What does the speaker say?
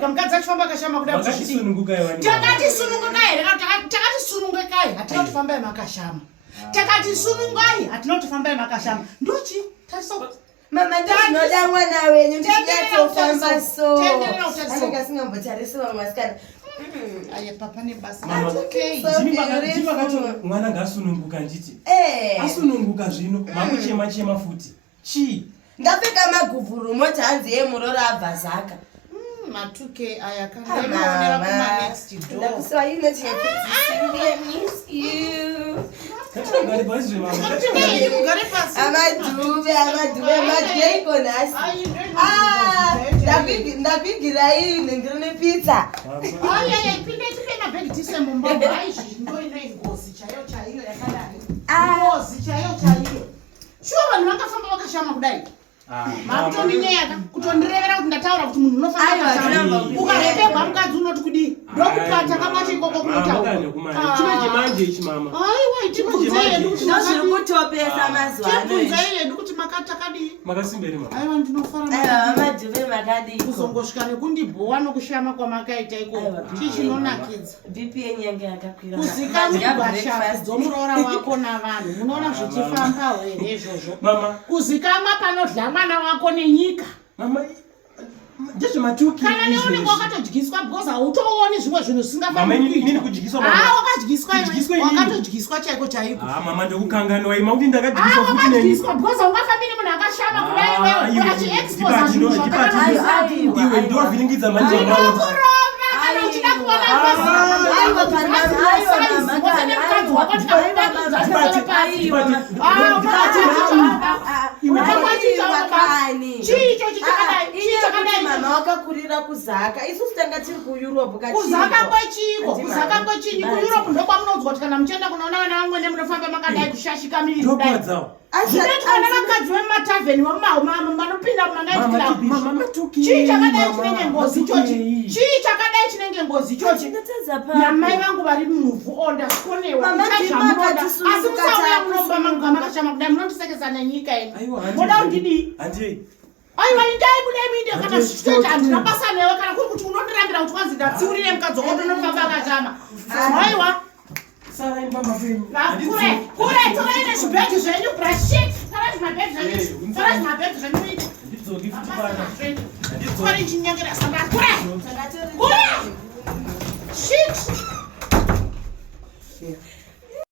wega mukadzi achifamba akashama kuda Takati sunungukai wani. Takati sunungukai, takati sunungukai, hatina kufamba yemakashama. Takati sunungai, hatina kufamba yemakashama. Ndochi, taso. Mama ndinoda mwana wenyu ndichinyatsofamba so. Tenderera utariso. Anenge asingambotarisiwa masikana. Aye papa ne basa. That's okay. Jima kati mwana ngasununguka njiti. Asununguka zvino, makuchema futi. Chi? Ndapfeka magubhuru mota hanzi yemuroora abva zaka. Matuke aya kandeonera kuma next door. Ndakusiwa you not here. I miss you. Ngari basi mama. Amaduve madyeiko nasi. Ndakwigira iyi nengirine pizza. Aya ipinde mabhegi tise mumbamba aishi ndoine ngozi chaiyo yakadai. Ngozi chaiyo. Shuwa vanhu vakafamba vakashama kudai. Makutondinyeka kutondirevera kuti ndataura kuti munhu unofamba akashama. Ukarepegwa mukadzi unoti kudii? Ndokupata kabata ikoko kunotaura. Chimanje ichi mama. Aiwa tibvunzei hedu kuti ndozviri kutopesa mazuva ano. Tibvunzei hedu kuti makatakadii? Makasimberi mama. Aiwa ndinofara. Aiwa madhuve makadii. Kuzongosvika nekundibhuwa nokushama kwamakaita ikoko. Chichinonakidza. BP yenyange yakakwira. Kuzikanwa gwasha dzomuroora wako navanhu. Munoona zvichifamba here izvozvo. Mama. Kuzikanwa panodla mwana wako nenyika. Mama. Ndizvo matuki. Kana neonekwa wakatodyiswa because hautooni zvimwe zvinhu zvisingafaniri. Mama inini kudyiswa mama. Wakadyiswa iwe. Wakatodyiswa chaiko chaiko. Mama ndokukanganwa ima kuti ndakadyiswa futi neni. Wakadyiswa because haungafambiri munhu akashama kudai wewe. Achiexposa zvinhu zvakadai. Iwe ndovhiringidza manje wako. Kana uchida kuona mama wakakurira kuzaka isusu tanga tiri kueurope kuzaka kwechii kueurope ndokwamunonzwa kuti kana muchienda kunoona vana vamwene munofamba makadai kushashika miviri kudai zvinoitwa nevakadzi vemumatavheni vanopinda mumanaiticlub chii chakadai chinenge ngozi ichochi namai vangu vari muvhu ondasikonewa uchazvamunoda asi musauya munomba manga makashama kudai munondisekesa nenyika ino moda kundidii aiwa indai budai muinde kana straight handina basa newe kana kuri kuti unondirambira kuti kwanzi ndatsiurire mukadzi wako ndinofamba akashama aiwa kure toraine zvibhegi zvenyu brashit tarai zvimabhegi zvenyu tori chinyengera samba kure